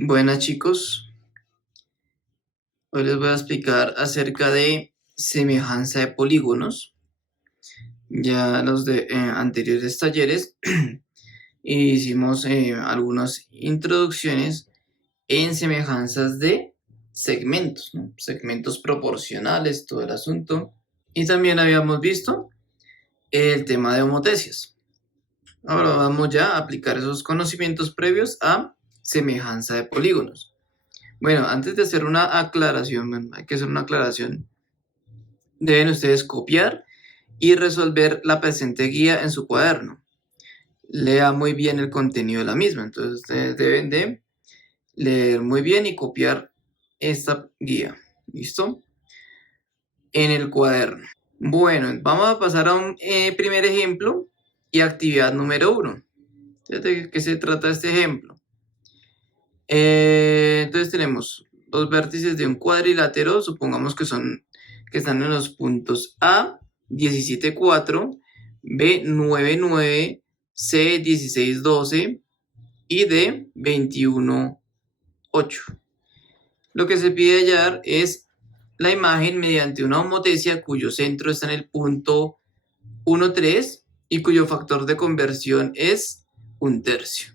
Buenas chicos, hoy les voy a explicar acerca de semejanza de polígonos. Ya los de anteriores talleres hicimos algunas introducciones en semejanzas de segmentos, ¿no? Segmentos proporcionales, todo el asunto. Y también habíamos visto el tema de homotecias. Ahora vamos ya a aplicar esos conocimientos previos a semejanza de polígonos. Bueno, antes de hacer una aclaración, hay que hacer una aclaración. Deben ustedes copiar y resolver la presente guía en su cuaderno. Lea muy bien el contenido de la misma. Entonces ustedes deben de leer muy bien y copiar esta guía. ¿Listo? En el cuaderno. Bueno, vamos a pasar a un primer ejemplo y actividad número 1. ¿De qué se trata este ejemplo? Entonces tenemos dos vértices de un cuadrilátero, supongamos que están en los puntos A, 17,4, B, 9,9, C, 16,12 y D, 21,8. Lo que se pide hallar es la imagen mediante una homotecia cuyo centro está en el punto 1,3 y cuyo factor de conversión es 1/3.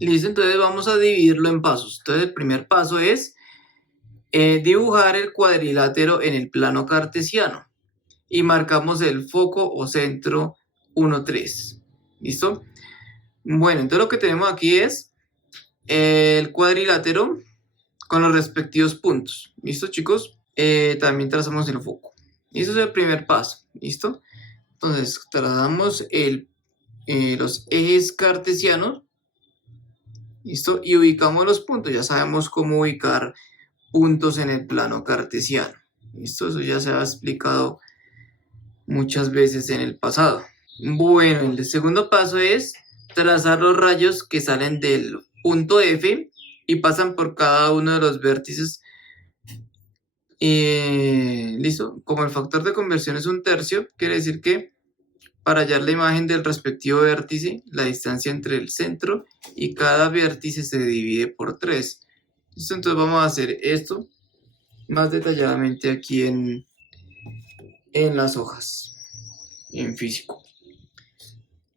Listo, entonces vamos a dividirlo en pasos. Entonces el primer paso es dibujar el cuadrilátero en el plano cartesiano y marcamos el foco o centro 1,3. ¿Listo? Bueno, entonces lo que tenemos aquí es el cuadrilátero con los respectivos puntos. ¿Listo, chicos? También trazamos el foco. Y eso es el primer paso. ¿Listo? Entonces trazamos los ejes cartesianos. ¿Listo? Y ubicamos los puntos. Ya sabemos cómo ubicar puntos en el plano cartesiano. ¿Listo? Eso ya se ha explicado muchas veces en el pasado. Bueno, el segundo paso es trazar los rayos que salen del punto F y pasan por cada uno de los vértices. ¿Listo? Como el factor de conversión es 1/3, quiere decir que para hallar la imagen del respectivo vértice, la distancia entre el centro y cada vértice se divide por 3. ¿Listo? Entonces vamos a hacer esto más detalladamente aquí en las hojas, en físico.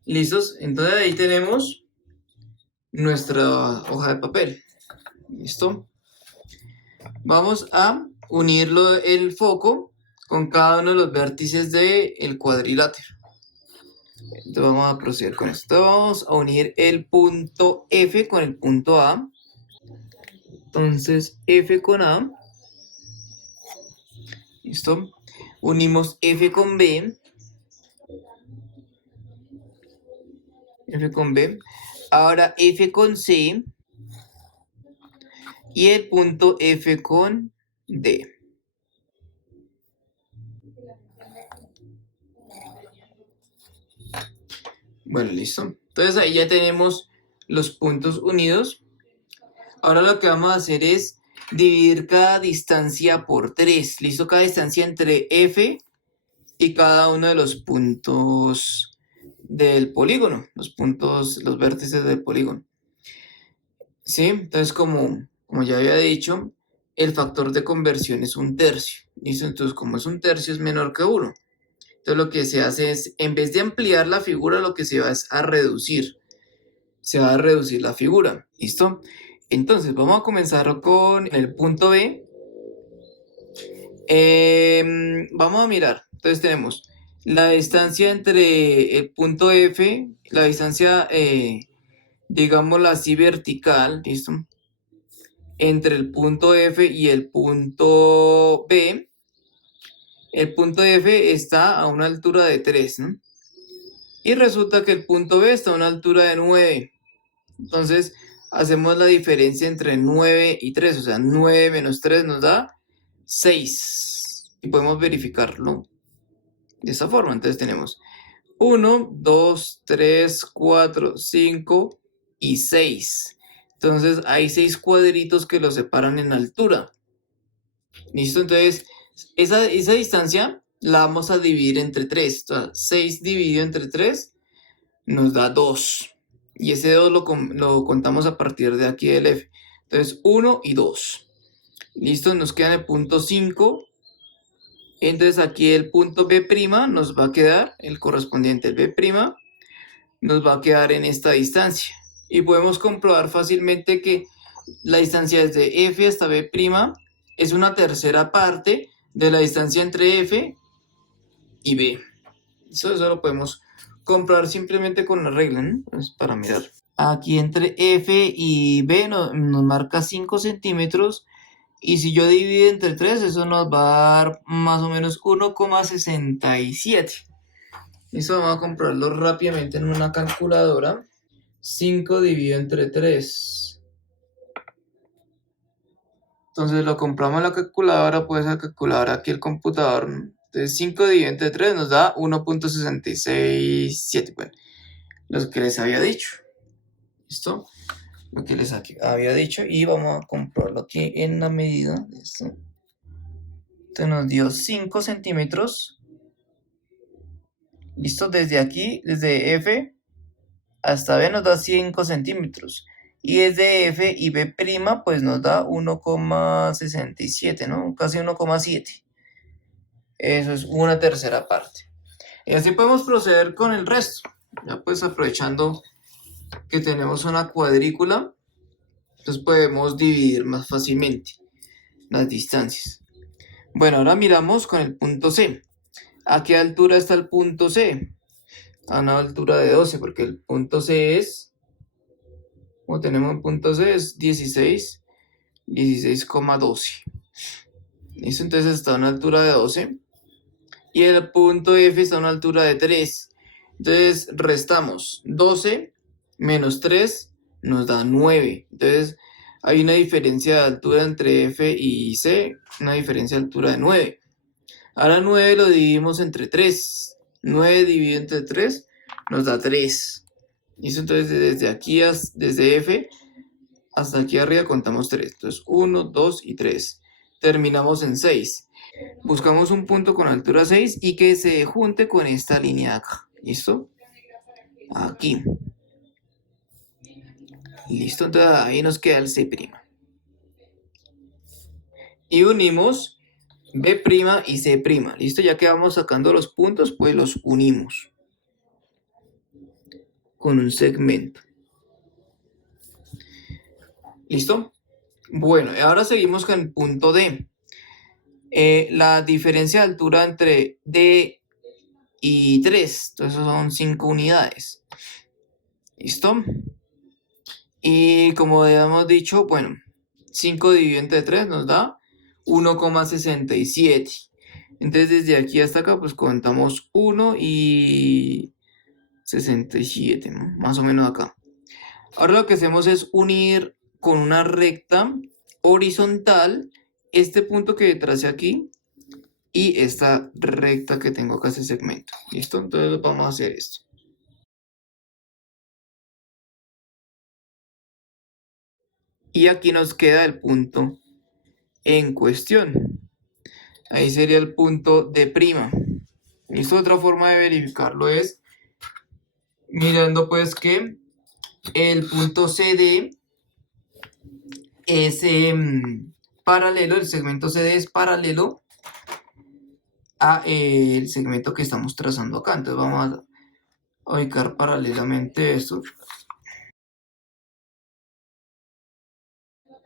¿Listos? Entonces ahí tenemos nuestra hoja de papel. ¿Listo? Vamos a unirlo el foco con cada uno de los vértices del cuadrilátero. Entonces vamos a proceder con esto. Vamos a unir el punto F con el punto A. Entonces F con A. ¿Listo? Unimos F con B. F con B. Ahora F con C. Y el punto F con D. Bueno, listo. Entonces ahí ya tenemos los puntos unidos. Ahora lo que vamos a hacer es dividir cada distancia por 3. ¿Listo? Cada distancia entre F y cada uno de los puntos del polígono. Los vértices del polígono. ¿Sí? Entonces, como ya había dicho, el factor de conversión es 1/3. ¿Listo? Entonces, como es 1/3, es menor que 1. Entonces lo que se hace es, en vez de ampliar la figura, lo que se va es a reducir. Se va a reducir la figura. ¿Listo? Entonces vamos a comenzar con el punto B. Vamos a mirar. Entonces tenemos la distancia entre el punto F, la distancia, digámosla así, vertical, ¿listo? Entre el punto F y el punto B. El punto F está a una altura de 3, ¿no? Y resulta que el punto B está a una altura de 9. Entonces, hacemos la diferencia entre 9 y 3. O sea, 9 menos 3 nos da 6. Y podemos verificarlo de esta forma. Entonces tenemos 1, 2, 3, 4, 5 y 6. Entonces, hay 6 cuadritos que los separan en altura. ¿Listo? Entonces, esa distancia la vamos a dividir entre 3. O sea, 6 dividido entre 3 nos da 2. y ese 2 lo contamos a partir de aquí del F. Entonces 1 y 2. Listo, nos queda el punto 5. Entonces aquí el punto B' nos va a quedar, el correspondiente al B', nos va a quedar en esta distancia. Y podemos comprobar fácilmente que la distancia desde F hasta B' es una tercera parte de la distancia entre F y B. Eso lo podemos comprobar simplemente con la regla, ¿no? Pues para mirar. Aquí entre F y B nos marca 5 centímetros. Y si yo divido entre 3, eso nos va a dar más o menos 1,67. Eso vamos a comprobarlo rápidamente en una calculadora. 5 dividido entre 3. Entonces lo compramos en la calculadora, pues la calculadora aquí el computador. Entonces 5 dividido entre 3 nos da 1,667. Bueno, lo que les había dicho. ¿Listo? Lo que les había dicho. Y vamos a comprobarlo aquí en la medida de esto. Entonces nos dio 5 centímetros. ¿Listo? Desde aquí, desde F hasta B nos da 5 centímetros. Y desde F y B' pues nos da 1,67, ¿no? Casi 1,7. Eso es una tercera parte. Y así podemos proceder con el resto. Ya pues aprovechando que tenemos una cuadrícula, entonces podemos dividir más fácilmente las distancias. Bueno, ahora miramos con el punto C. ¿A qué altura está el punto C? A una altura de 12, porque el punto C es, como tenemos el punto C, es 16,12. ¿Listo? Entonces está a una altura de 12. Y el punto F está a una altura de 3. Entonces restamos 12 menos 3 nos da 9. Entonces hay una diferencia de altura entre F y C, una diferencia de altura de 9. Ahora 9 lo dividimos entre 3. 9 dividido entre 3 nos da 3. ¿Listo? Entonces desde aquí, desde F hasta aquí arriba contamos 3. Entonces 1, 2 y 3. Terminamos en 6. Buscamos un punto con altura 6 y que se junte con esta línea de acá. ¿Listo? Aquí. Listo, entonces ahí nos queda el C'. Y unimos B' y C'. ¿Listo? Ya que vamos sacando los puntos, pues los unimos con un segmento. ¿Listo? Bueno, ahora seguimos con el punto D. La diferencia de altura entre D y 3, entonces son 5 unidades. ¿Listo? Y como habíamos dicho, bueno, 5 dividido entre 3 nos da 1,67. Entonces desde aquí hasta acá pues contamos 1 y 67, ¿no? Más o menos acá. Ahora lo que hacemos es unir con una recta horizontal este punto que tracé aquí y esta recta que tengo acá, ese segmento. ¿Listo? Entonces vamos a hacer esto. Y aquí nos queda el punto en cuestión. Ahí sería el punto D'. ¿Listo? Otra forma de verificarlo es mirando pues que el punto CD es paralelo, el segmento CD es paralelo a el segmento que estamos trazando acá. Entonces vamos a ubicar paralelamente esto.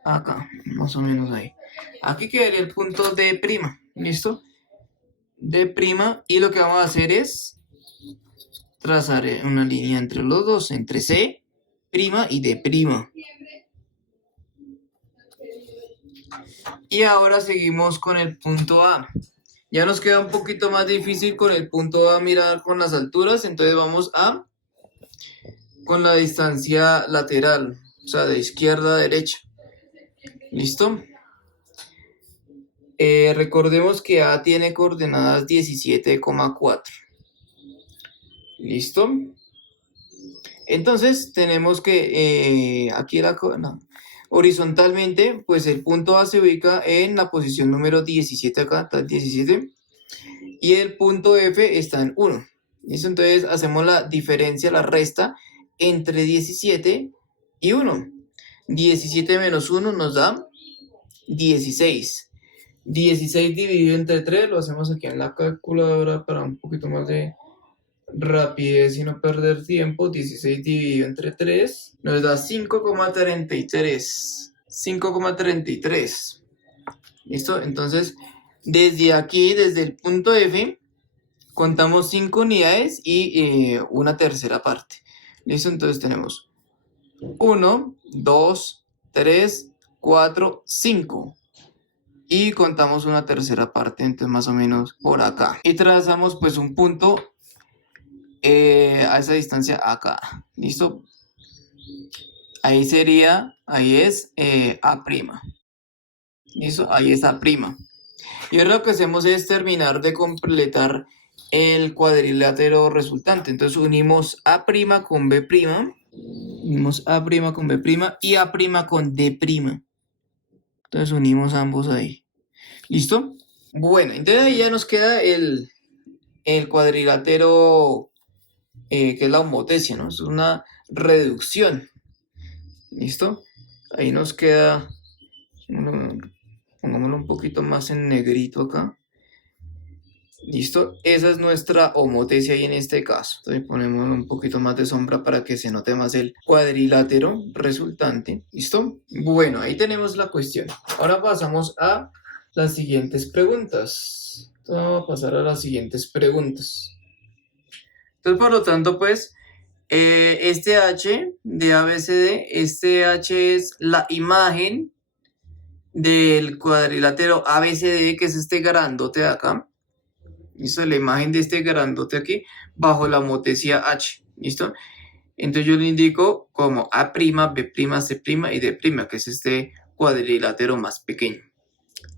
Acá, más o menos ahí. Aquí quedaría el punto D', ¿listo? D', y lo que vamos a hacer es trazar una línea entre los dos, entre C' y D'. Y ahora seguimos con el punto A. Ya nos queda un poquito más difícil con el punto A mirar con las alturas, entonces vamos a con la distancia lateral, o sea, de izquierda a derecha. ¿Listo? Recordemos que A tiene coordenadas 17,4. ¿Listo? Entonces tenemos que aquí horizontalmente, pues el punto A se ubica en la posición número 17 acá, está el 17. Y el punto F está en 1. ¿Listo? Entonces hacemos la diferencia, la resta entre 17 y 1. 17 menos 1 nos da 16. 16 dividido entre 3, lo hacemos aquí en la calculadora para un poquito más de rapidez y no perder tiempo. 16 dividido entre 3 nos da 5,33. 5,33. ¿Listo? Entonces, desde aquí, desde el punto F, contamos 5 unidades y una tercera parte. ¿Listo? Entonces tenemos 1, 2, 3, 4, 5. Y contamos una tercera parte, entonces más o menos por acá. Y trazamos pues un punto a esa distancia acá. ¿Listo? Ahí sería, ahí es A'. ¿Listo? Ahí es A'. Y ahora lo que hacemos es terminar de completar el cuadrilátero resultante. Entonces unimos A' con B'. Unimos A' con B' y A' con D'. Entonces unimos ambos ahí. ¿Listo? Bueno, entonces ahí ya nos queda el cuadrilátero que es la homotesia, ¿no? Es una reducción. ¿Listo? Ahí nos queda, pongámoslo un poquito más en negrito acá. ¿Listo? Esa es nuestra homotesia ahí en este caso. Entonces ponemos un poquito más de sombra para que se note más el cuadrilátero resultante. ¿Listo? Bueno, ahí tenemos la cuestión. Ahora pasamos a las siguientes preguntas. Entonces vamos a pasar a las siguientes preguntas. Entonces, por lo tanto, pues, este H de ABCD, este H es la imagen del cuadrilátero ABCD, que es este grandote de acá. ¿Listo? La imagen de este grandote aquí, bajo la homotesia H. ¿Listo? Entonces yo le indico como A', B', C' y D', que es este cuadrilátero más pequeño.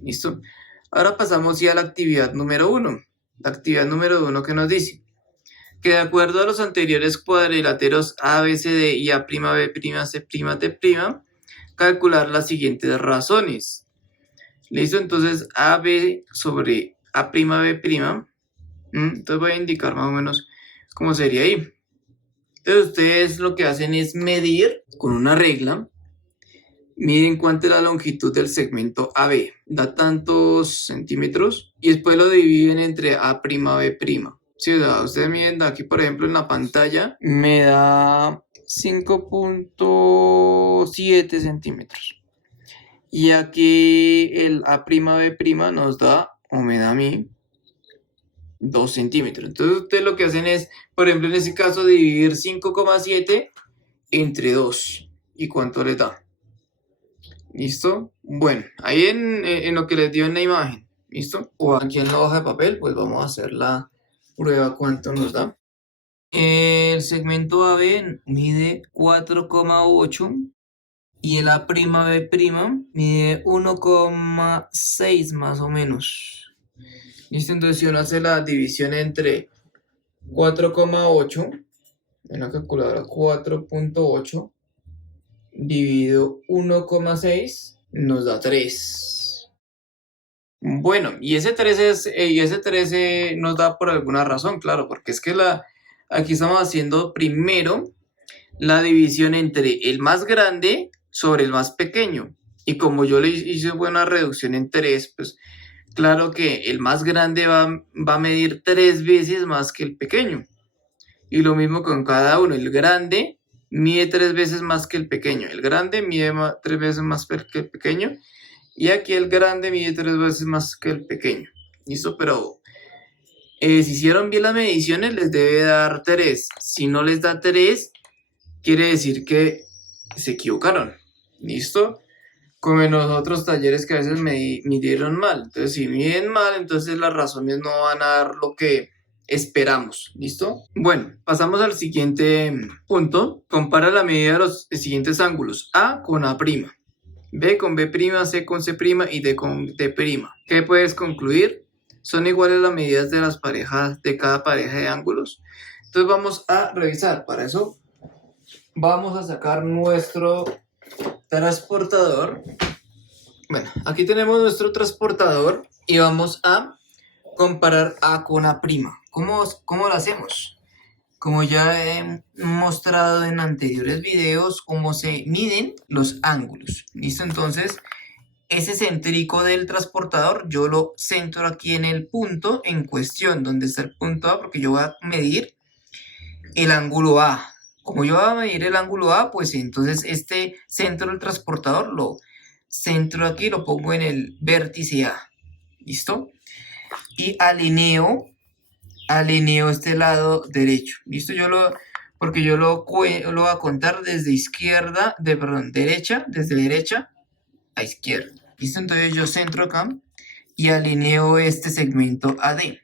¿Listo? Ahora pasamos ya a la actividad número 1. La actividad número 1 que nos dice que de acuerdo a los anteriores cuadriláteros ABCD y A', B', C', D', calcular las siguientes razones. ¿Listo? Entonces AB sobre A', B'. Entonces voy a indicar más o menos cómo sería ahí. Entonces ustedes lo que hacen es medir con una regla. Miren cuánto es la longitud del segmento AB. Da tantos centímetros y después lo dividen entre A', B'. Si ustedes miden aquí, por ejemplo, en la pantalla, me da 5,7 centímetros. Y aquí el A', B' nos da, o me da a mí, 2 centímetros. Entonces ustedes lo que hacen es, por ejemplo, en este caso, dividir 5,7 entre 2. ¿Y cuánto les da? ¿Listo? Bueno, ahí en lo que les dio en la imagen. ¿Listo? O aquí en la hoja de papel, pues vamos a hacer la prueba cuánto nos da. El segmento AB mide 4,8 y el A', B' mide 1,6 más o menos. ¿Listo? Entonces si uno hace la división entre 4,8 en la calculadora, 4,8 dividido 1,6 nos da 3. Bueno, y ese 13 nos da por alguna razón, claro, porque es que aquí estamos haciendo primero la división entre el más grande sobre el más pequeño. Y como yo le hice buena reducción en 3, pues claro que el más grande va a medir 3 veces más que el pequeño. Y lo mismo con cada uno. El grande mide 3 veces más que el pequeño. El grande mide 3 veces más que el pequeño. Y aquí el grande mide 3 veces más que el pequeño. ¿Listo? Pero si hicieron bien las mediciones, les debe dar 3. Si no les da 3, quiere decir que se equivocaron. ¿Listo? Como en los otros talleres que a veces midieron mal. Entonces, si miden mal, entonces las razones no van a dar lo que esperamos. ¿Listo? Bueno, pasamos al siguiente punto. Compara la medida de los siguientes ángulos. A con A', B con B', C con C' y D con D'. ¿Qué puedes concluir? ¿Son iguales las medidas de las parejas, de cada pareja de ángulos? Entonces vamos a revisar. Para eso vamos a sacar nuestro transportador. Bueno, aquí tenemos nuestro transportador y vamos a comparar A con A'. ¿Cómo lo hacemos? como ya he mostrado en anteriores videos, cómo se miden los ángulos. ¿Listo? Entonces, ese centrico del transportador yo lo centro aquí en el punto en cuestión, donde está el punto A, porque yo voy a medir el ángulo A. Como yo voy a medir el ángulo A, pues entonces este centro del transportador lo centro aquí, lo pongo en el vértice A. ¿Listo? Y alineo este lado derecho. ¿Listo? Porque yo lo voy a contar desde derecha, desde derecha a izquierda. ¿Listo? Entonces yo centro acá y alineo este segmento AD.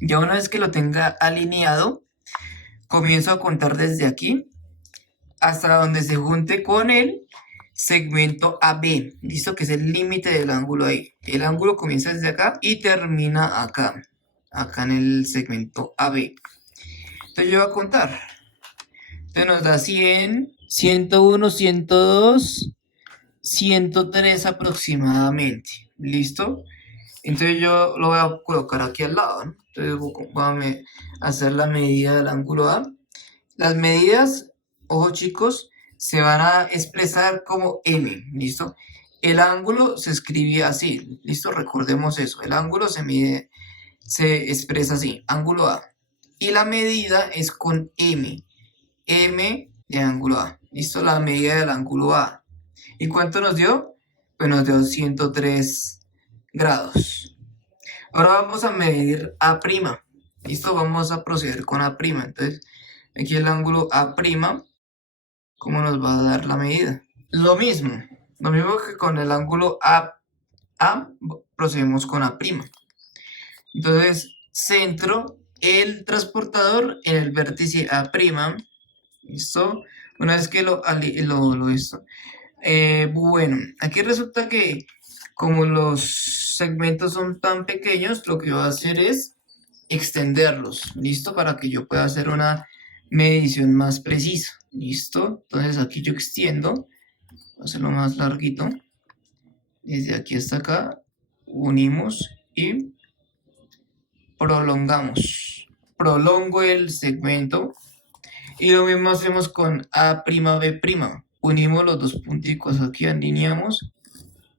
Ya una vez que lo tenga alineado, comienzo a contar desde aquí hasta donde se junte con el segmento AB. ¿Listo? Que es el límite del ángulo ahí. El ángulo comienza desde acá y termina acá. Acá en el segmento AB. Entonces yo voy a contar. Entonces nos da 100, 101, 102, 103 aproximadamente. ¿Listo? Entonces yo lo voy a colocar aquí al lado, ¿no? Entonces voy a hacer la medida del ángulo A. Las medidas, ojo chicos, se van a expresar como M, ¿listo? El ángulo se escribe así, ¿listo? Recordemos eso. El ángulo se expresa así, ángulo A. Y la medida es con M. M de ángulo A. ¿Listo? La medida del ángulo A. ¿Y cuánto nos dio? Pues nos dio 103 grados. Ahora vamos a medir A'. ¿Listo? Vamos a proceder con A'. Entonces, aquí el ángulo A', ¿cómo nos va a dar la medida? Lo mismo que con el ángulo A, procedemos con A'. Entonces, centro el transportador en el vértice A'. ¿Listo? Una vez que esto. Bueno, aquí resulta que como los segmentos son tan pequeños, lo que voy a hacer es extenderlos, ¿listo? Para que yo pueda hacer una medición más precisa, ¿listo? Entonces aquí yo extiendo, voy a hacerlo más larguito, desde aquí hasta acá, unimos y prolongamos. Prolongo el segmento y lo mismo hacemos con A'B'. Unimos los dos punticos aquí, alineamos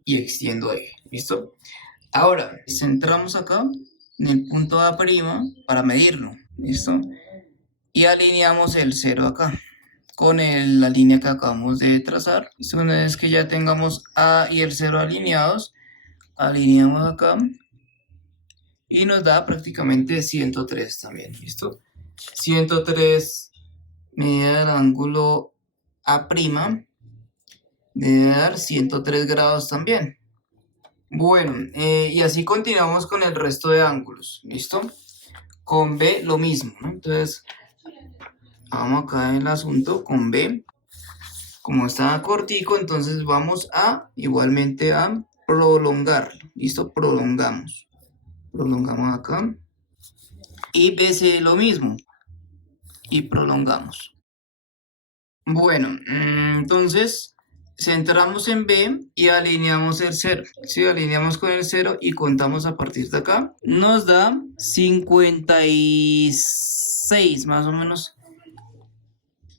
y extiendo ahí, ¿listo? Ahora, centramos acá en el punto A' para medirlo, ¿listo? Y alineamos el 0 acá con la línea que acabamos de trazar. ¿Listo? Una vez que ya tengamos A y el 0 alineados, alineamos acá y nos da prácticamente 103 también, ¿listo? 103 medida del ángulo A' debe dar 103 grados también. Bueno, y así continuamos con el resto de ángulos, ¿listo? Con B lo mismo, ¿no? Entonces, vamos acá en el asunto con B. Como está cortico, entonces vamos igualmente a prolongar, ¿listo? Prolongamos. Prolongamos acá. Y BC lo mismo. Y prolongamos. Bueno, entonces centramos en B y alineamos el 0. Si alineamos con el 0 y contamos a partir de acá, nos da 56 más o menos.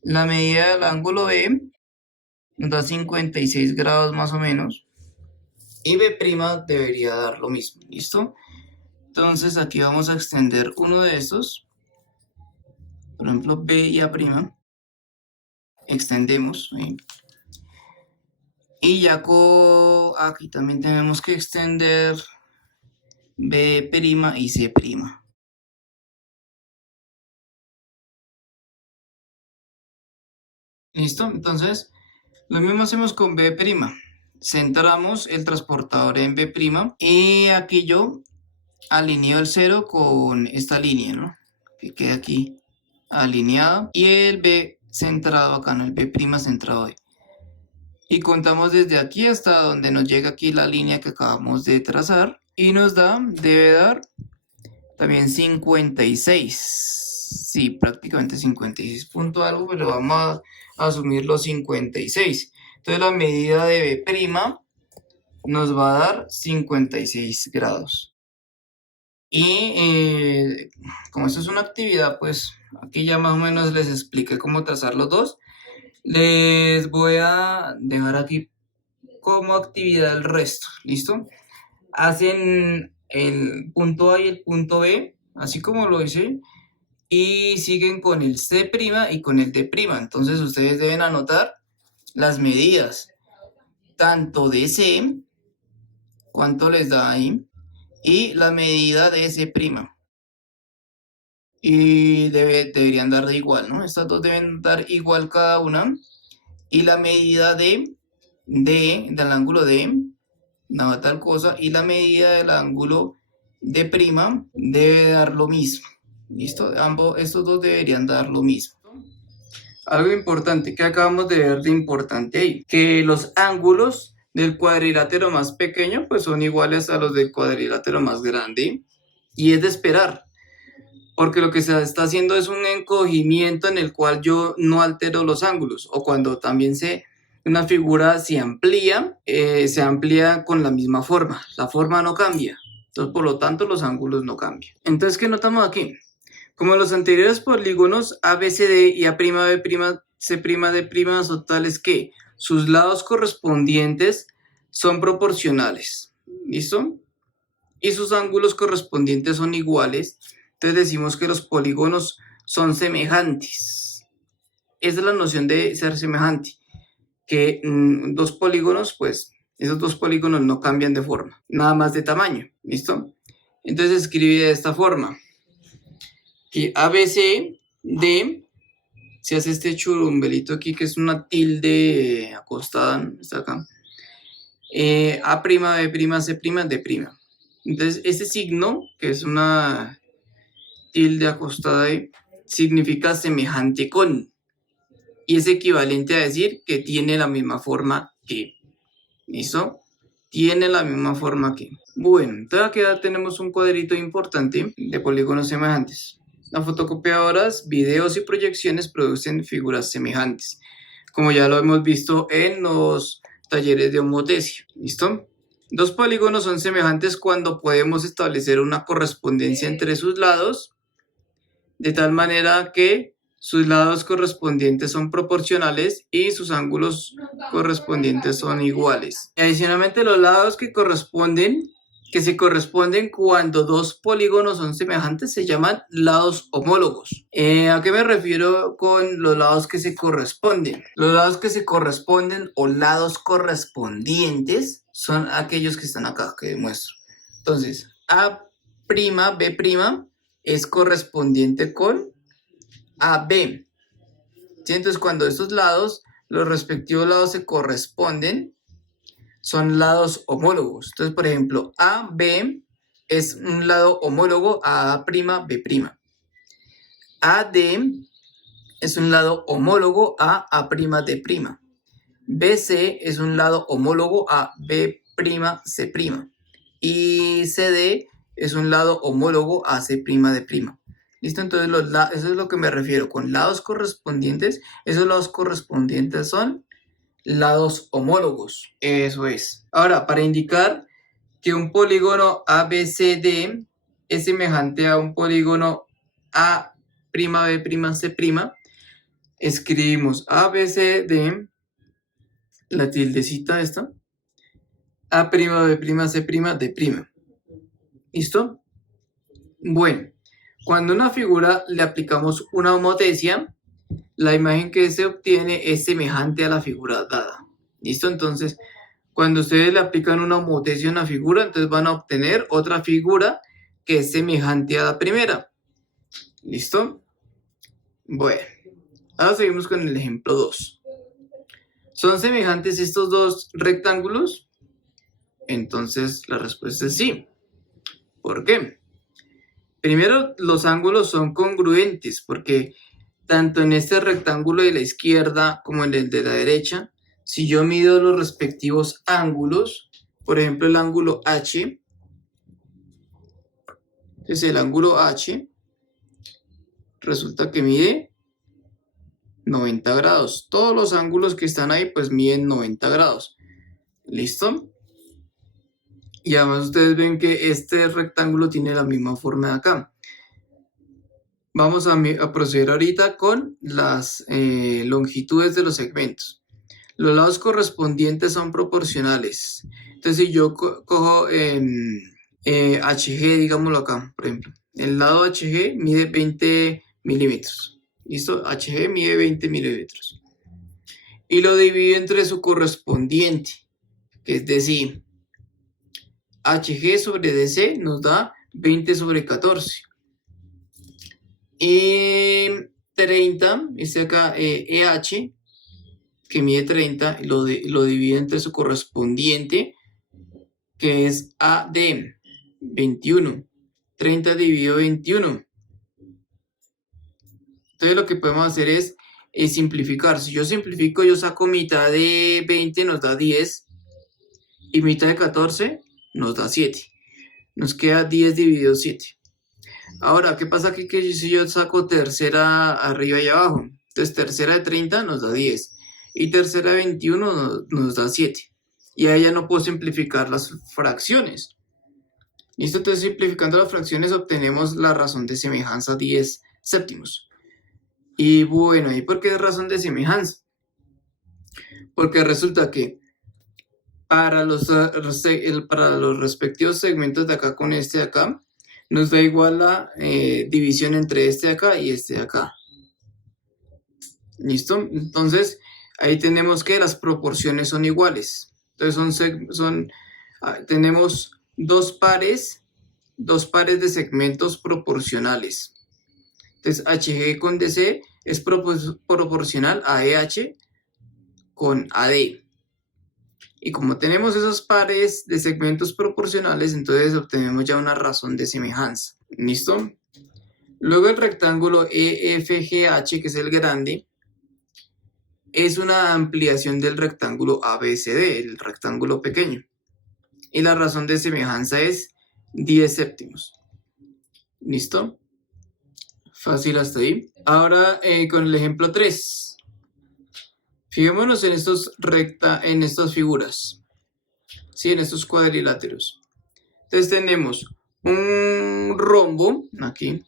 La medida del ángulo B nos da 56 grados más o menos. Y B' debería dar lo mismo, ¿listo? Entonces aquí vamos a extender uno de estos. Por ejemplo, B y A'. Extendemos, ¿sí? Y ya aquí también tenemos que extender B' y C'. ¿Listo? Entonces, lo mismo hacemos con B'. Centramos el transportador en B' y aquí yo alineo el 0 con esta línea, ¿no? Que quede aquí alineado y el B centrado acá, ¿no? El B' centrado ahí. Y contamos desde aquí hasta donde nos llega aquí la línea que acabamos de trazar y debe dar también 56. Sí, prácticamente 56 punto algo, pero vamos a asumir los 56. Entonces la medida de B' nos va a dar 56 grados. Y como esto es una actividad, pues aquí ya más o menos les expliqué cómo trazar los dos. Les voy a dejar aquí como actividad el resto, ¿listo? Hacen el punto A y el punto B, así como lo hice, y siguen con el C' y con el D'. Entonces ustedes deben anotar las medidas, tanto de C, cuánto les da ahí, y la medida de C'. Y deberían dar de igual, ¿no? Estas dos deben dar igual cada una. Y la medida del ángulo D, nada tal cosa, y la medida del ángulo D' debe dar lo mismo. ¿Listo? Estos dos deberían dar lo mismo. Algo importante que acabamos de ver de importante ahí, que los ángulos del cuadrilátero más pequeño pues son iguales a los del cuadrilátero más grande, y es de esperar, porque lo que se está haciendo es un encogimiento en el cual yo no altero los ángulos, o cuando también una figura se amplía con la misma forma, la forma no cambia, entonces por lo tanto los ángulos no cambian. Entonces, ¿qué notamos aquí? Como los anteriores polígonos ABCD y A'B', C'D' son tales que sus lados correspondientes son proporcionales, ¿listo? Y sus ángulos correspondientes son iguales, entonces decimos que los polígonos son semejantes. Esa es la noción de ser semejante, que dos polígonos, pues esos dos polígonos no cambian de forma, nada más de tamaño, ¿listo? Entonces escribe de esta forma, que ABCD, se hace este churumbelito aquí, que es una tilde acostada, está acá, A', B', C', D'. Entonces, este signo, que es una tilde acostada ahí, significa semejante con, y es equivalente a decir que tiene la misma forma que. ¿Listo? Tiene la misma forma que. Bueno, entonces aquí ya tenemos un cuadrito importante de polígonos semejantes. Las fotocopiadoras, videos y proyecciones producen figuras semejantes, como ya lo hemos visto en los talleres de homotesia. ¿Listo? Dos polígonos son semejantes cuando podemos establecer una correspondencia entre sus lados, de tal manera que sus lados correspondientes son proporcionales y sus ángulos correspondientes son iguales. Adicionalmente, los lados que se corresponden cuando dos polígonos son semejantes se llaman lados homólogos. ¿A qué me refiero con los lados que se corresponden? Los lados que se corresponden o lados correspondientes son aquellos que están acá, que demuestro. Entonces, A', B' es correspondiente con AB. ¿Sí? Entonces, cuando estos lados, los respectivos lados se corresponden, son lados homólogos. Entonces, por ejemplo, AB es un lado homólogo a A'B'. AD es un lado homólogo a A'D'. BC es un lado homólogo a B'C'. Y CD es un lado homólogo a C'D'. ¿Listo? Entonces, eso es lo que me refiero con lados correspondientes. Esos lados correspondientes son lados homólogos. Eso es. Ahora, para indicar que un polígono ABCD es semejante a un polígono A'B', C', escribimos ABCD, la tildecita esta, A'B', C', D'. ¿Listo? Bueno, cuando a una figura le aplicamos una homotesia, la imagen que se obtiene es semejante a la figura dada. ¿Listo? Entonces, cuando ustedes le aplican una homotesia a una figura, entonces van a obtener otra figura que es semejante a la primera. ¿Listo? Bueno, ahora seguimos con el ejemplo 2. ¿Son semejantes estos dos rectángulos? Entonces, la respuesta es sí. ¿Por qué? Primero, los ángulos son congruentes, porque tanto en este rectángulo de la izquierda como en el de la derecha, si yo mido los respectivos ángulos, por ejemplo el ángulo H, entonces el ángulo H resulta que mide 90 grados. Todos los ángulos que están ahí pues miden 90 grados. ¿Listo? Y además ustedes ven que este rectángulo tiene la misma forma de acá. Vamos a proceder ahorita con las longitudes de los segmentos. Los lados correspondientes son proporcionales. Entonces si yo cojo HG, digámoslo acá, por ejemplo. El lado HG mide 20 milímetros. ¿Listo? HG mide 20 milímetros. Y lo divido entre su correspondiente, que es DC. HG sobre DC nos da 20 sobre 14. Y 30, este acá, EH, que mide 30, lo divido entre su correspondiente, que es AD, 21. 30 dividido 21. Entonces lo que podemos hacer es simplificar. Si yo simplifico, yo saco mitad de 20, nos da 10. Y mitad de 14 nos da 7. Nos queda 10 dividido 7. Ahora, ¿qué pasa aquí? Que si yo saco tercera arriba y abajo. Entonces tercera de 30 nos da 10. Y tercera de 21 nos da 7. Y ahí ya no puedo simplificar las fracciones. ¿Listo? Entonces simplificando las fracciones obtenemos la razón de semejanza 10 séptimos. Y bueno, ¿y por qué es razón de semejanza? Porque resulta que para los respectivos segmentos de acá con este de acá, nos da igual la división entre este de acá y este de acá. ¿Listo? Entonces, ahí tenemos que las proporciones son iguales. Entonces, tenemos dos pares de segmentos proporcionales. Entonces, HG con DC es proporcional a EH con AD. Y como tenemos esos pares de segmentos proporcionales, entonces obtenemos ya una razón de semejanza. ¿Listo? Luego el rectángulo EFGH, que es el grande, es una ampliación del rectángulo ABCD, el rectángulo pequeño. Y la razón de semejanza es 10 séptimos. ¿Listo? Fácil hasta ahí. Ahora con el ejemplo 3. Fijémonos en estas figuras. ¿Sí? En estos cuadriláteros. Entonces tenemos un rombo aquí.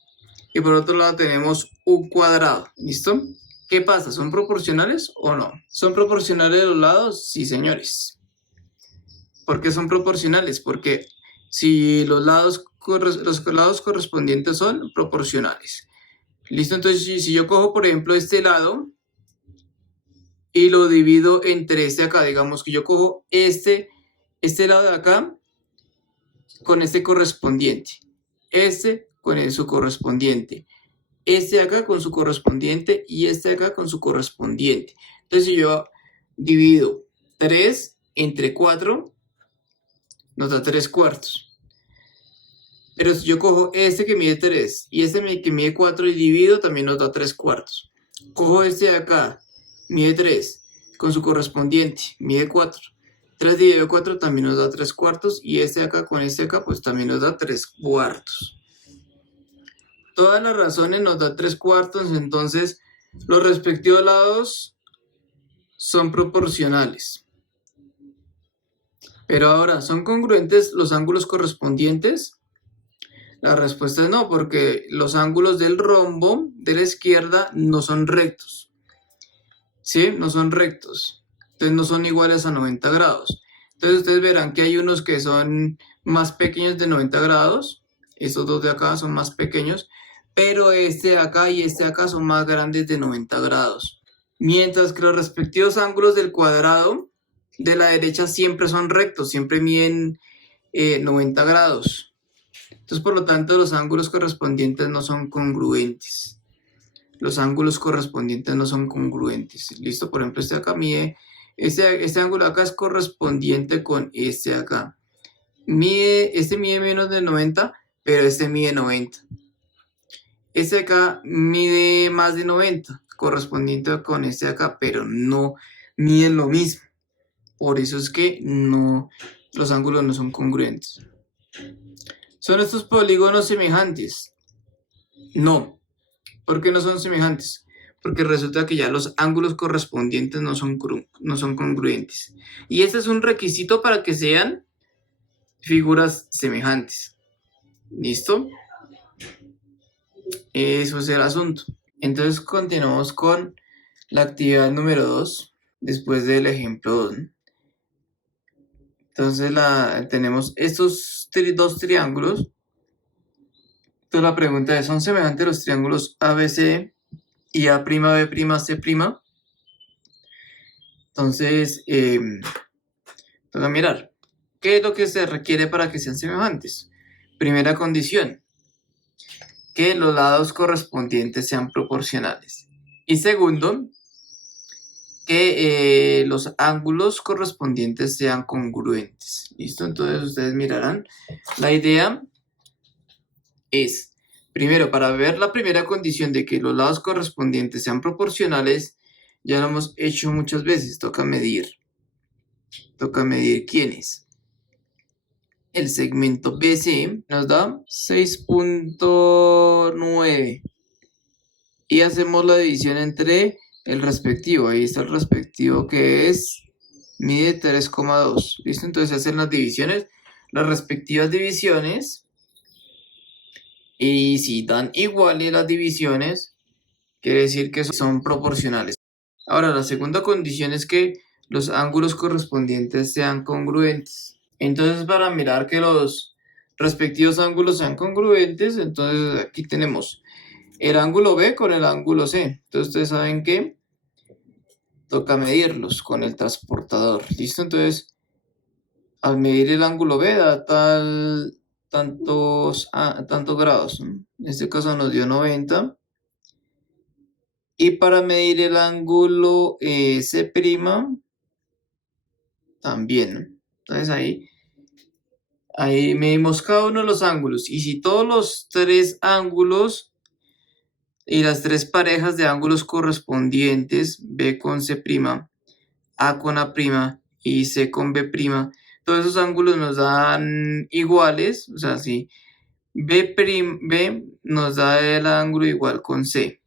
Y por otro lado tenemos un cuadrado. ¿Listo? ¿Qué pasa? ¿Son proporcionales o no? ¿Son proporcionales los lados? Sí, señores. ¿Por qué son proporcionales? Porque si los lados correspondientes son proporcionales. ¿Listo? Entonces, si yo cojo, por ejemplo, este lado y lo divido entre este acá, digamos que yo cojo este lado de acá con este correspondiente, este con su correspondiente, este de acá con su correspondiente y este de acá con su correspondiente. Entonces, si yo divido 3 entre 4, nos da 3 cuartos. Pero si yo cojo este que mide 3 y este que mide 4 y divido, también nos da 3 cuartos. Cojo este de acá, mide 3, con su correspondiente, mide 4. 3 dividido 4 también nos da 3 cuartos. Y este de acá con este de acá, pues también nos da 3 cuartos. Todas las razones nos da 3 cuartos, entonces los respectivos lados son proporcionales. Pero ahora, ¿son congruentes los ángulos correspondientes? La respuesta es no, porque los ángulos del rombo de la izquierda no son rectos. ¿Sí? No son rectos. Entonces no son iguales a 90 grados. Entonces ustedes verán que hay unos que son más pequeños de 90 grados. Estos dos de acá son más pequeños. Pero este de acá y este de acá son más grandes de 90 grados. Mientras que los respectivos ángulos del cuadrado de la derecha siempre son rectos. Siempre miden 90 grados. Entonces, por lo tanto, los ángulos correspondientes no son congruentes. Los ángulos correspondientes no son congruentes. ¿Listo? Por ejemplo, este de acá mide... Este ángulo de acá es correspondiente con este de acá. Este mide menos de 90, pero este mide 90. Este de acá mide más de 90, correspondiente con este de acá, pero no miden lo mismo. Por eso es que los ángulos no son congruentes. ¿Son estos polígonos semejantes? No. ¿Por qué no son semejantes? Porque resulta que ya los ángulos correspondientes no son congruentes. Y este es un requisito para que sean, figuras semejantes. ¿Listo? Eso es el asunto. Entonces continuamos con la actividad número 2, después del ejemplo 2. Entonces tenemos estos dos triángulos. Entonces la pregunta es, ¿son semejantes los triángulos ABC y A'B'C'? Entonces, toca mirar, ¿qué es lo que se requiere para que sean semejantes? Primera condición, que los lados correspondientes sean proporcionales. Y segundo, que los ángulos correspondientes sean congruentes. ¿Listo? Entonces ustedes mirarán. La idea es, primero, para ver la primera condición de que los lados correspondientes sean proporcionales, ya lo hemos hecho muchas veces, toca medir. Toca medir quiénes. El segmento BC nos da 6.9 y hacemos la división entre el respectivo. Ahí está el respectivo que mide 3,2. ¿Listo? Entonces se hacen las divisiones, las respectivas divisiones. Y si dan iguales las divisiones, quiere decir que son proporcionales. Ahora, la segunda condición es que los ángulos correspondientes sean congruentes. Entonces, para mirar que los respectivos ángulos sean congruentes, entonces aquí tenemos el ángulo B con el ángulo C. Entonces, ustedes saben que toca medirlos con el transportador. ¿Listo? Entonces, al medir el ángulo B da tantos grados. En este caso nos dio 90. Y para medir el ángulo C', también. Entonces ahí medimos cada uno de los ángulos. Y si todos los tres ángulos y las tres parejas de ángulos correspondientes, B con C', A con A' y C con B', todos esos ángulos nos dan iguales. O sea, si B' nos da el ángulo igual con C'.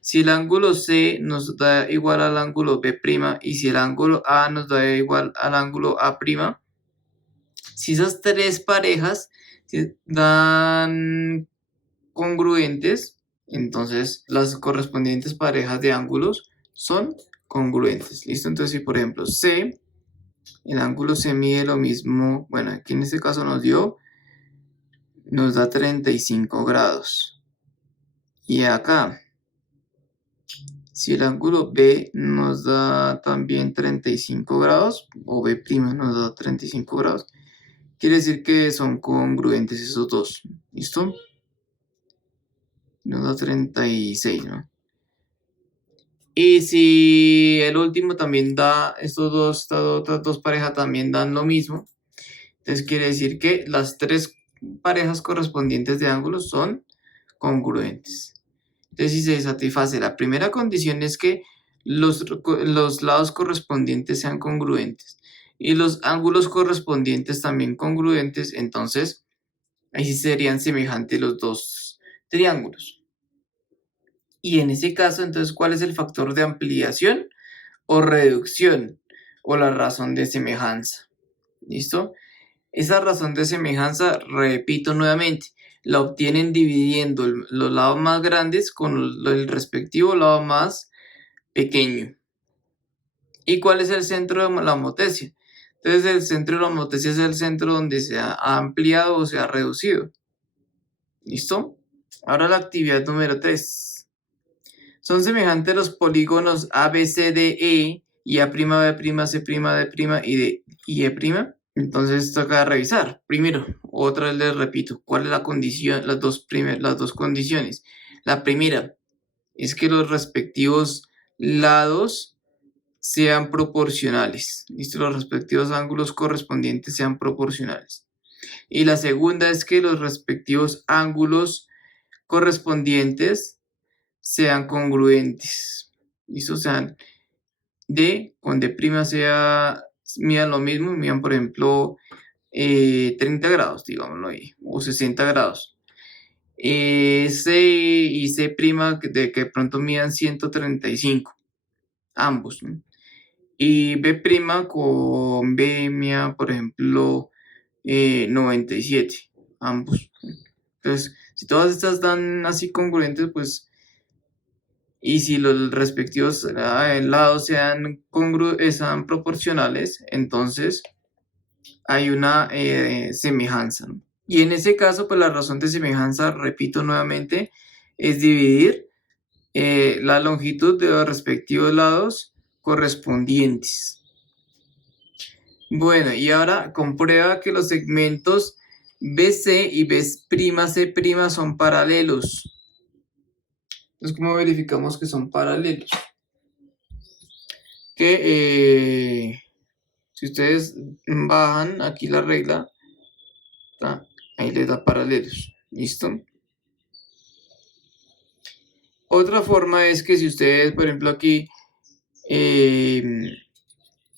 Si el ángulo C nos da igual al ángulo B' y si el ángulo A nos da igual al ángulo A', si esas tres parejas dan congruentes, entonces las correspondientes parejas de ángulos son congruentes. ¿Listo? Entonces, si por ejemplo el ángulo C mide lo mismo, bueno, aquí en este caso nos da 35 grados. Y acá, si el ángulo B nos da también 35 grados, o B' nos da 35 grados, quiere decir que son congruentes esos dos. ¿Listo? Nos da 36, ¿no? Y si el último también da, estas otras dos parejas también dan lo mismo, entonces quiere decir que las tres parejas correspondientes de ángulos son congruentes. Entonces, si se satisface la primera condición es que los lados correspondientes sean congruentes y los ángulos correspondientes también congruentes, entonces ahí sí serían semejantes los dos triángulos. Y en ese caso, entonces, ¿cuál es el factor de ampliación o reducción o la razón de semejanza? ¿Listo? Esa razón de semejanza, repito nuevamente, la obtienen dividiendo los lados más grandes con el respectivo lado más pequeño. ¿Y cuál es el centro de la homotesia? Entonces el centro de la homotesia es el centro donde se ha ampliado o se ha reducido. ¿Listo? Ahora la actividad número 3. Son semejantes los polígonos A, B, C, D, E y A', B', C', D y E'. Entonces toca revisar. Primero, otra vez les repito, ¿cuál es la condición? Las dos condiciones. La primera es que los respectivos lados sean proporcionales. ¿Listo? Los respectivos ángulos correspondientes sean proporcionales. Y la segunda es que los respectivos ángulos correspondientes sean congruentes. ¿Listo? O sea, D con D' midan lo mismo, midan por ejemplo 30 grados, digámoslo ahí, o 60 grados. C y C' de que pronto midan 135, ambos, ¿no? Y B' con B mida, por ejemplo, 97, ambos. Entonces, si todas estas dan así congruentes, pues, y si los respectivos lados sean proporcionales, entonces hay una semejanza, ¿no? Y en ese caso, pues la razón de semejanza, repito nuevamente, es dividir la longitud de los respectivos lados correspondientes. Bueno, y ahora comprueba que los segmentos BC y B'C' son paralelos. Entonces, ¿cómo verificamos que son paralelos? Que si ustedes bajan aquí la regla, ahí les da paralelos. ¿Listo? Otra forma es que si ustedes, por ejemplo, aquí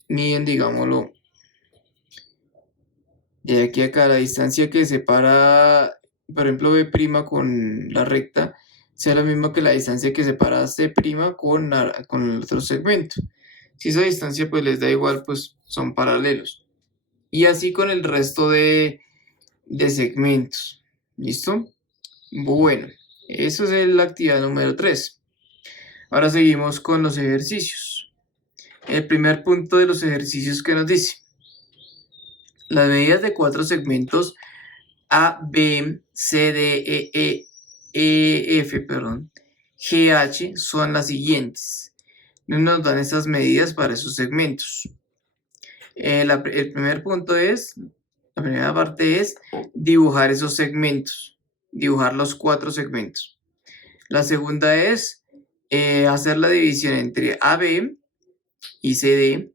miden, digámoslo, de aquí a acá la distancia que separa, por ejemplo, B' con la recta, sea la misma que la distancia que separa C' con el otro segmento. Si esa distancia pues les da igual, pues son paralelos. Y así con el resto de segmentos. ¿Listo? Bueno, eso es la actividad número 3. Ahora seguimos con los ejercicios. El primer punto de los ejercicios que nos dice: las medidas de 4 segmentos A, B, C, D, F, GH son las siguientes. Nos dan estas medidas para esos segmentos. El primer punto es, la primera parte es dibujar esos segmentos, dibujar los 4 segmentos. La segunda es hacer la división entre AB y CD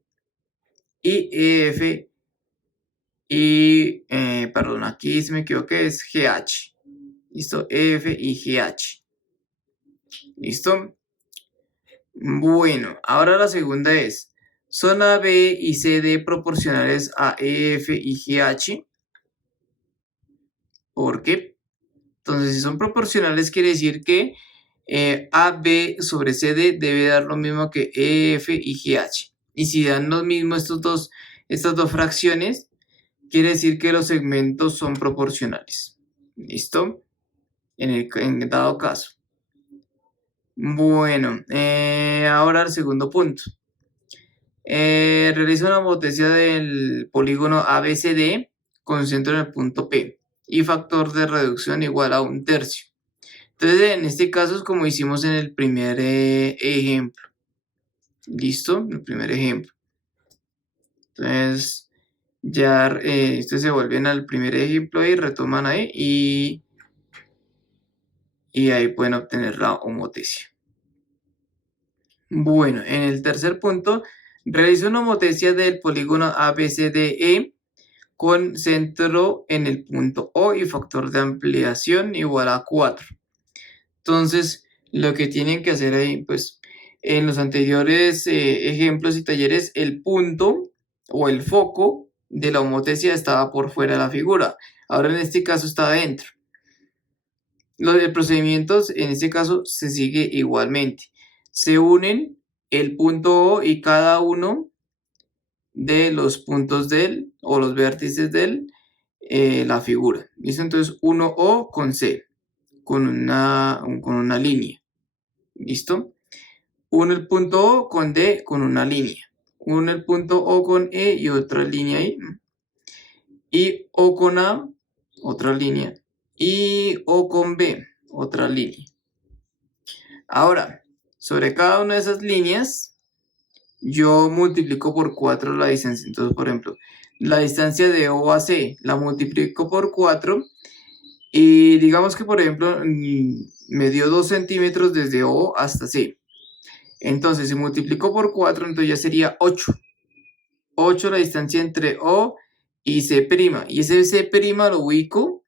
y EF y, aquí se me equivoqué, es GH. ¿Listo? EF y GH. ¿Listo? Bueno, ahora la segunda es: ¿son AB y CD proporcionales a EF y GH? ¿Por qué? Entonces, si son proporcionales, quiere decir que AB sobre CD debe dar lo mismo que EF y GH. Y si dan lo mismo estas dos fracciones, quiere decir que los segmentos son proporcionales. ¿Listo? En dado caso. Bueno, ahora el segundo punto. Realiza una homotesía del polígono ABCD con centro en el punto P y factor de reducción igual a 1/3. Entonces, en este caso es como hicimos en el primer ejemplo. ¿Listo? El primer ejemplo. Entonces, ya ustedes se vuelven al primer ejemplo y retoman ahí y ahí pueden obtener la homotesia. Bueno, en el tercer punto, realiza una homotesia del polígono ABCDE con centro en el punto O y factor de ampliación igual a 4. Entonces, lo que tienen que hacer ahí, pues, en los anteriores ejemplos y talleres, el punto o el foco de la homotesia estaba por fuera de la figura. Ahora en este caso está adentro. Los procedimientos en este caso se sigue igualmente. Se unen el punto O y cada uno de los puntos o los vértices de la figura. ¿Listo? Entonces, 1O con C, con una línea. ¿Listo? Uno el punto O con D con una línea. Uno el punto O con E y otra línea ahí. Y O con A, otra línea. Y O con B, otra línea. Ahora, sobre cada una de esas líneas, yo multiplico por 4 la distancia. Entonces, por ejemplo, la distancia de O a C la multiplico por 4. Y digamos que, por ejemplo, me dio 2 centímetros desde O hasta C. Entonces, si multiplico por 4, entonces ya sería 8. 8 la distancia entre O y C'. Y ese C' lo ubico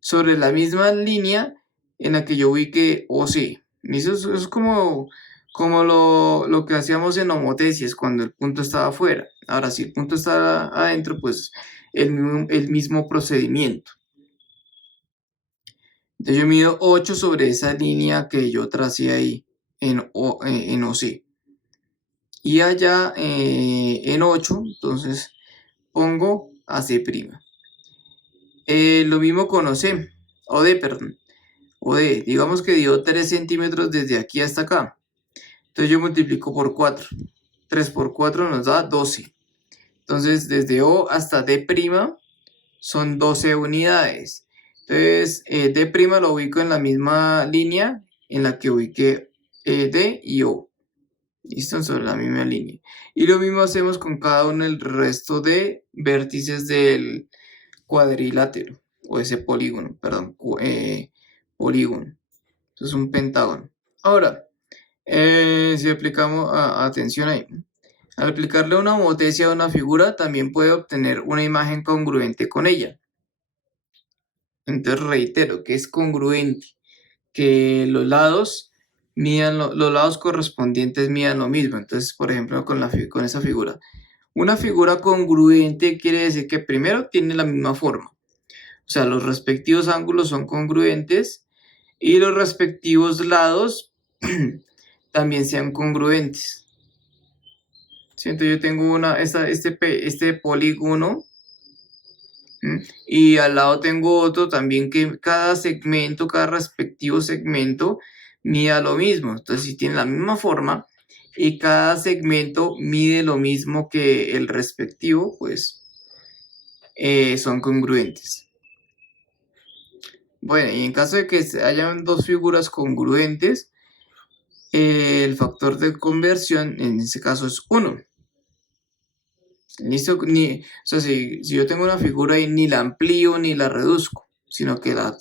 sobre la misma línea en la que yo ubique OC. Eso es como lo que hacíamos en homotesias cuando el punto estaba afuera. Ahora, si el punto está adentro, pues el mismo procedimiento. Entonces yo mido 8 sobre esa línea que yo tracé ahí en OC. Y allá en 8, entonces pongo AC'. Lo mismo con OD, perdón. OD, digamos que dio 3 centímetros desde aquí hasta acá. Entonces yo multiplico por 4. 3 por 4 nos da 12. Entonces desde O hasta D' son 12 unidades. Entonces D' lo ubico en la misma línea en la que ubiqué D y O. Listo, sobre la misma línea. Y lo mismo hacemos con cada uno del resto de vértices del cuadrilátero. O ese polígono, perdón, polígono. Eso es un pentágono. Ahora, si aplicamos, atención ahí. Al aplicarle una homotesia a una figura, también puede obtener una imagen congruente con ella. Entonces reitero que es congruente, que los lados los lados correspondientes midan lo mismo. Entonces, por ejemplo, con esa figura. Una figura congruente quiere decir que primero tiene la misma forma. O sea, los respectivos ángulos son congruentes y los respectivos lados también sean congruentes. ¿Sí? Entonces yo tengo este polígono, y al lado tengo otro también que cada respectivo segmento mida lo mismo. Entonces si tiene la misma forma y cada segmento mide lo mismo que el respectivo, pues son congruentes. Bueno, y en caso de que hayan dos figuras congruentes, el factor de conversión en este caso es 1. ¿Listo? O sea, si yo tengo una figura y ni la amplío ni la reduzco, sino que la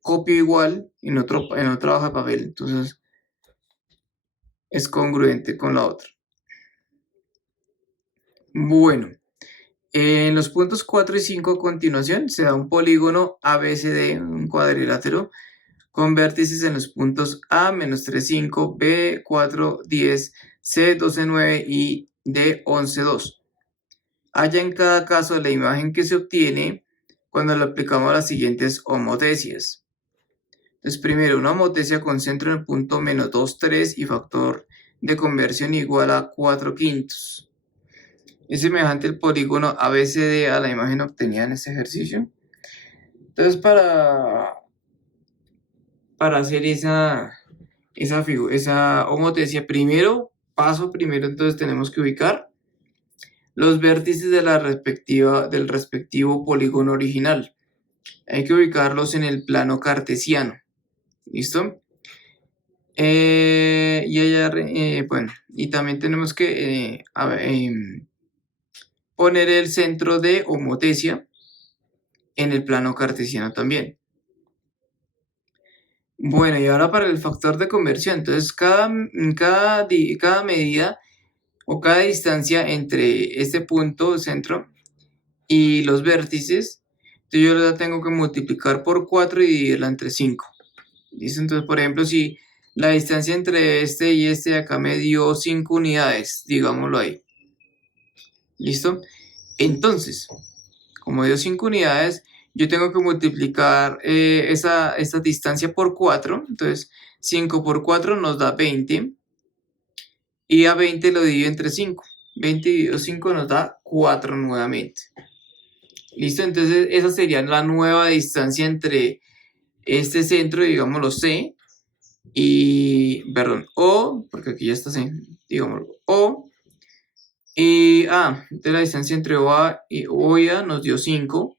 copio igual en otra hoja de papel, entonces es congruente con la otra. Bueno, en los puntos 4 y 5 a continuación se da un polígono ABCD, un cuadrilátero, con vértices en los puntos A, -3, 5, B, 4, 10, C, 12, 9 y D, 11, 2. Haya en cada caso la imagen que se obtiene cuando le aplicamos las siguientes homotesias. Entonces, primero, una homotesia con centro en el punto -2, 3 y factor de conversión igual a 4/5. Es semejante el polígono ABCD a la imagen obtenida en este ejercicio. Entonces, para hacer esa homotesia, paso primero, entonces tenemos que ubicar los vértices del respectivo polígono original. Hay que ubicarlos en el plano cartesiano. ¿Listo? Bueno, y también tenemos que poner el centro de homotesia en el plano cartesiano también. Bueno, y ahora para el factor de conversión. Entonces, cada medida o cada distancia entre este punto centro y los vértices, entonces yo la tengo que multiplicar por 4 y dividirla entre 5. ¿Listo? Entonces, por ejemplo, si la distancia entre este y este de acá me dio 5 unidades, digámoslo ahí. ¿Listo? Entonces, como dio 5 unidades, yo tengo que multiplicar esta distancia por 4. Entonces, 5 por 4 nos da 20. Y a 20 lo divido entre 5. 20 dividido 5 nos da 4 nuevamente. ¿Listo? Entonces, esa sería la nueva distancia entre este centro, digámoslo C, O, porque aquí ya está C, digámoslo, O. Entonces la distancia entre OA y OA nos dio 5.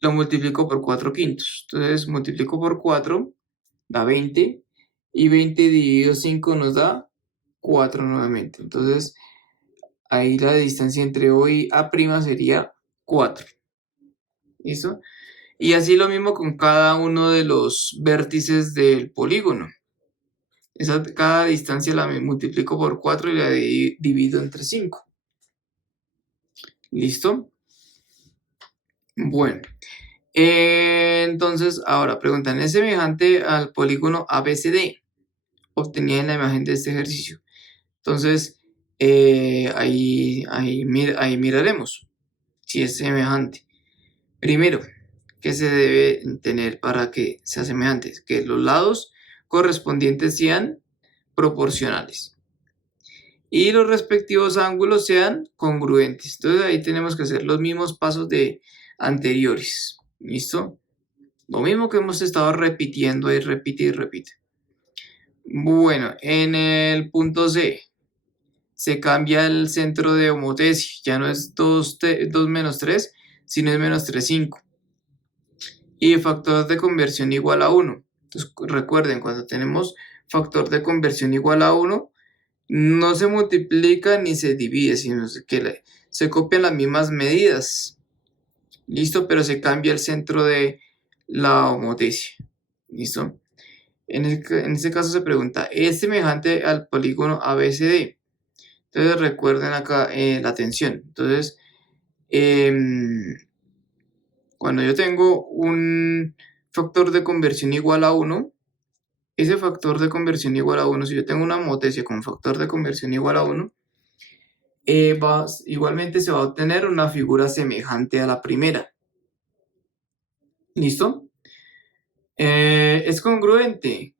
Lo multiplico por 4/5. Entonces multiplico por 4, da 20. Y 20 dividido 5 nos da 4 nuevamente. Entonces ahí la distancia entre O y A' sería 4. ¿Listo? Y así lo mismo con cada uno de los vértices del polígono. Cada distancia la multiplico por 4 y la divido entre 5. ¿Listo? Bueno. Entonces, ahora preguntan, ¿es semejante al polígono ABCD obtenida en la imagen de este ejercicio? Entonces, ahí miraremos si es semejante. Primero, ¿qué se debe tener para que sea semejante? Que los lados correspondientes sean proporcionales y los respectivos ángulos sean congruentes. Entonces ahí tenemos que hacer los mismos pasos de anteriores. ¿Listo? Lo mismo que hemos estado repitiendo ahí, repite y repite. Bueno, en el punto C se cambia el centro de homotesia. Ya no es 2 menos 3, sino es menos 3, 5. Y factor de conversión igual a 1. Entonces recuerden, cuando tenemos factor de conversión igual a 1, no se multiplica ni se divide, sino que se copian las mismas medidas. ¿Listo? Pero se cambia el centro de la homotesia. ¿Listo? En este caso se pregunta, ¿es semejante al polígono ABCD? Entonces recuerden acá la tensión. Entonces, cuando yo tengo un factor de conversión igual a 1, ese factor de conversión igual a 1, si yo tengo una homotesia con factor de conversión igual a 1, igualmente se va a obtener una figura semejante a la primera. ¿Listo? Es congruente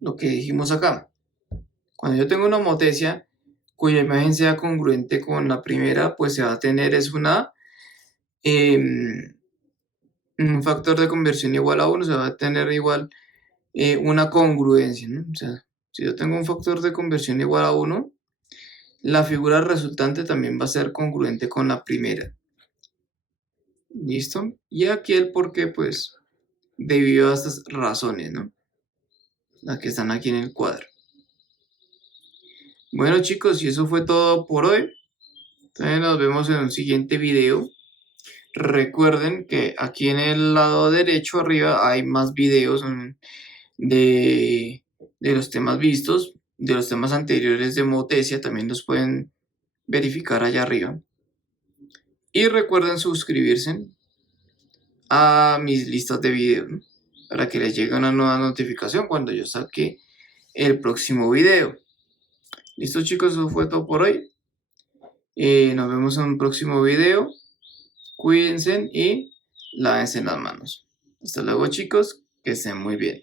lo que dijimos acá. Cuando yo tengo una homotesia cuya imagen sea congruente con la primera, pues se va a tener un factor de conversión igual a 1, se va a tener igual una congruencia, ¿no? O sea, si yo tengo un factor de conversión igual a 1, la figura resultante también va a ser congruente con la primera. ¿Listo? Y aquí el por qué, pues, debido a estas razones, ¿no? Las que están aquí en el cuadro. Bueno, chicos, y eso fue todo por hoy. Entonces nos vemos en un siguiente video. Recuerden que aquí en el lado derecho arriba hay más videos de los temas vistos, de los temas anteriores de homotesia, también los pueden verificar allá arriba. Y recuerden suscribirse a mis listas de videos, ¿no? Para que les llegue una nueva notificación cuando yo saque el próximo video. Listo, chicos, eso fue todo por hoy. Nos vemos en un próximo video. Cuídense y lávense las manos. Hasta luego, chicos, que estén muy bien.